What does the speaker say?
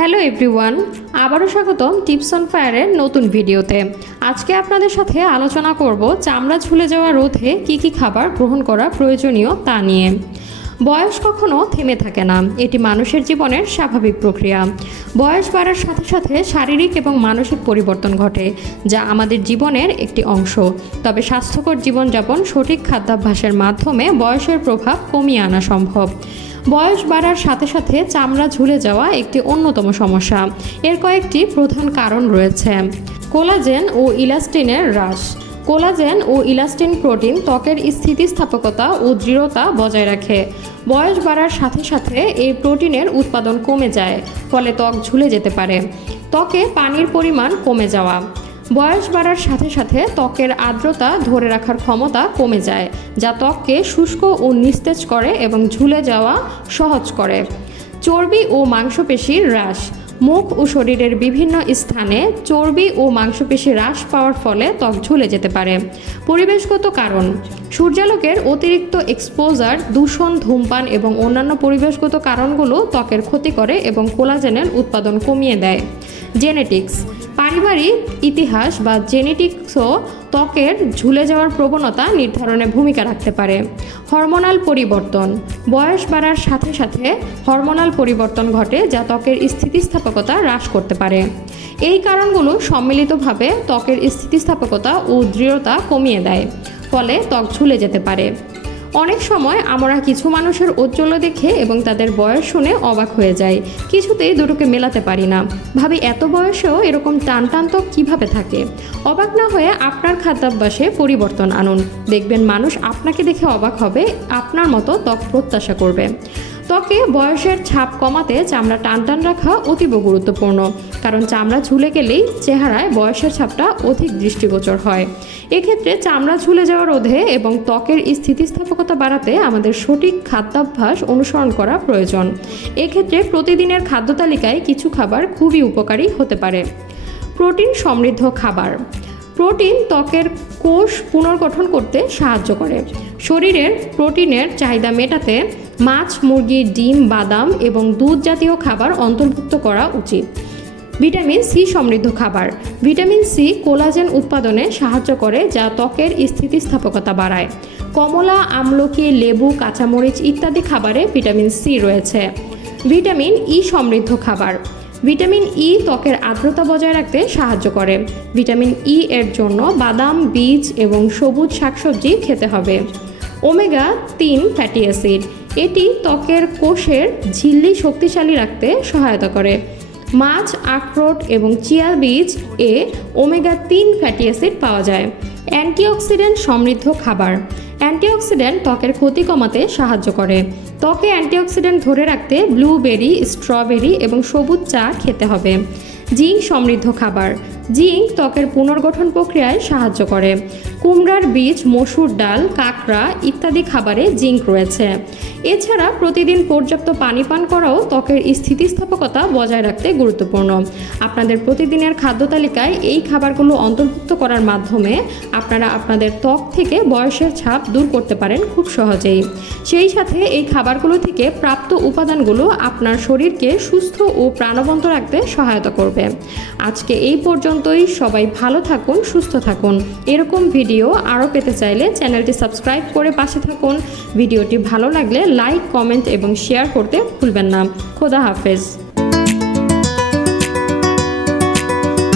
Hello everyone, আবারও স্বাগতম tips on ফায়ারের নতুন ভিডিওতে। আজকে আপনাদের সাথে আলোচনা করব চামড়া ঝুলে যাওয়া রোধে কী কী খাবার গ্রহণ করা প্রয়োজনীয় তা নিয়ে। বয়স কখনো থেমে থাকে না, এটি মানুষের জীবনের স্বাভাবিক প্রক্রিয়া। বয়স বাড়ার সাথে সাথে শারীরিক এবং মানসিক পরিবর্তন ঘটে, যা আমাদের জীবনের একটি অংশ। তবে স্বাস্থ্যকর জীবনযাপন, সঠিক খাদ্যাভ্যাসের মাধ্যমে বয়সের প্রভাব কমিয়ে আনা সম্ভব। বয়স বাড়ার সাথে সাথে চামড়া ঝুলে যাওয়া একটি অন্যতম সমস্যা। এর কয়েকটি প্রধান কারণ রয়েছে। কোলাজেন ও ইলাস্টিনের হ্রাস। কোলাজেন ও ইলাস্টিন প্রোটিন ত্বকের স্থিতিস্থাপকতা ও দৃঢ়তা বজায় রাখে। বয়স বাড়ার সাথে সাথে এই প্রোটিনের উৎপাদন কমে যায়, ফলে ত্বক ঝুলে যেতে পারে। ত্বকে পানির পরিমাণ কমে যাওয়া। বয়স বাড়ার সাথে সাথে ত্বকের আর্দ্রতা ধরে রাখার ক্ষমতা কমে যায়, যা ত্বককে শুষ্ক ও নিস্তেজ করে এবং ঝুলে যাওয়া সহজ করে। চর্বি ও মাংসপেশির হ্রাস। মুখ ও শরীরের বিভিন্ন স্থানে চর্বি ও মাংসপেশি হ্রাস পাওয়ার ফলে ত্বক ঝুলে যেতে পারে। পরিবেশগত কারণ। সূর্যালোকের অতিরিক্ত এক্সপোজার, দূষণ, ধূমপান এবং অন্যান্য পরিবেশগত কারণগুলো ত্বকের ক্ষতি করে এবং কোলাজেনের উৎপাদন কমিয়ে দেয়। জেনেটিক্স। পারিবারিক ইতিহাস বা জেনেটিক্সও ত্বকের ঝুলে যাওয়ার প্রবণতা নির্ধারণে ভূমিকা রাখতে পারে। হরমোনাল পরিবর্তন। বয়স বাড়ার সাথে সাথে হরমোনাল পরিবর্তন ঘটে, যা ত্বকের স্থিতিস্থাপকতা হ্রাস করতে পারে। এই কারণগুলো সম্মিলিতভাবে ত্বকের স্থিতিস্থাপকতা ও দৃঢ়তা কমিয়ে দেয়, ফলে ত্বক ঝুলে যেতে পারে। অনেক সময় আমরা কিছু মানুষের ঔজ্জ্বল্য দেখে এবং তাদের বয়স শুনে অবাক হয়ে যাই। কিছুতেই দুটোকে মেলাতে পারি না, ভাবি এত বয়সেও এরকম টান টান ত্বক কীভাবে থাকে। অবাক না হয়ে আপনার খাদ্যাভ্যাসে পরিবর্তন আনুন, দেখবেন মানুষ আপনাকে দেখে অবাক হবে, আপনার মতো ত্বক প্রত্যাশা করবে। ত্বকে বয়সের ছাপ কমাতে চামড়া টান টান রাখা অতীব গুরুত্বপূর্ণ, কারণ চামড়া ঝুলে গেলেই চেহারায় বয়সের ছাপটা অধিক দৃষ্টিগোচর হয়। এক্ষেত্রে চামড়া ঝুলে যাওয়া রোধে এবং ত্বকের স্থিতিস্থাপকতা বাড়াতে আমাদের সঠিক খাদ্যাভ্যাস অনুসরণ করা প্রয়োজন। এক্ষেত্রে প্রতিদিনের খাদ্য তালিকায় কিছু খাবার খুবই উপকারী হতে পারে। প্রোটিন সমৃদ্ধ খাবার। প্রোটিন ত্বকের কোষ পুনর্গঠন করতে সাহায্য করে। শরীরের প্রোটিনের চাহিদা মেটাতে মাছ, মুরগি, ডিম, বাদাম এবং দুধ জাতীয় খাবার অন্তর্ভুক্ত করা উচিত। ভিটামিন সি সমৃদ্ধ খাবার। ভিটামিন সি কোলাজেন উৎপাদনে সাহায্য করে, যা ত্বকের স্থিতিস্থাপকতা বাড়ায়। কমলা, আমলকি, লেবু, কাঁচামরিচ ইত্যাদি খাবারে ভিটামিন সি রয়েছে। ভিটামিন ই সমৃদ্ধ খাবার। ভিটামিন ই ত্বকের আর্দ্রতা বজায় রাখতে সাহায্য করে। ভিটামিন ই এর জন্য বাদাম, বীজ এবং সবুজ শাকসবজি খেতে হবে। Omega 3 fatty acid. এটি ত্বকের কোষের ঝিল্লি শক্তিশালী রাখতে সহায়তা করে। মাছ, আখরোট এবং চিয়া বীজ এ ওমেগা 3 ফ্যাটি অ্যাসিড পাওয়া যায়। অ্যান্টিঅক্সিডেন্ট সমৃদ্ধ খাবার। অ্যান্টিঅক্সিডেন্ট ত্বকের ক্ষতি কমাতে সাহায্য করে। ত্বকে অ্যান্টিঅক্সিডেন্ট ধরে রাখতে ব্লুবেরি, স্ট্রবেরি এবং সবুজ চা খেতে হবে। জিঙ্ক সমৃদ্ধ খাবার। জিঙ্ক ত্বকের পুনর্গঠন প্রক্রিয়ায় সাহায্য করে। কুমড়ার বীজ, মসুর ডাল, কাঁকড়া ইত্যাদি খাবারে জিঙ্ক রয়েছে। এছাড়া প্রতিদিন পর্যাপ্ত পানি পান করাও ত্বকের স্থিতিস্থাপকতা বজায় রাখতে গুরুত্বপূর্ণ। আপনাদের প্রতিদিনের খাদ্য তালিকায় এই খাবারগুলো অন্তর্ভুক্ত করার মাধ্যমে আপনারা আপনাদের ত্বক থেকে বয়সের ছাপ দূর করতে পারেন খুব সহজেই। সেই সাথে এই খাবারগুলো থেকে প্রাপ্ত উপাদানগুলো আপনার শরীরকে সুস্থ ও প্রাণবন্ত রাখতে সহায়তা করবে। আজকে এই পর্যন্তই। সবাই ভালো থাকুন, সুস্থ থাকুন। এরকম ভিডিও আরও পেতে চাইলে চ্যানেলটি সাবস্ক্রাইব করে পাশে থাকুন। ভিডিওটি ভালো লাগলে লাইক, কমেন্ট এবং শেয়ার করতে ভুলবেন না। খোদা হাফেজ।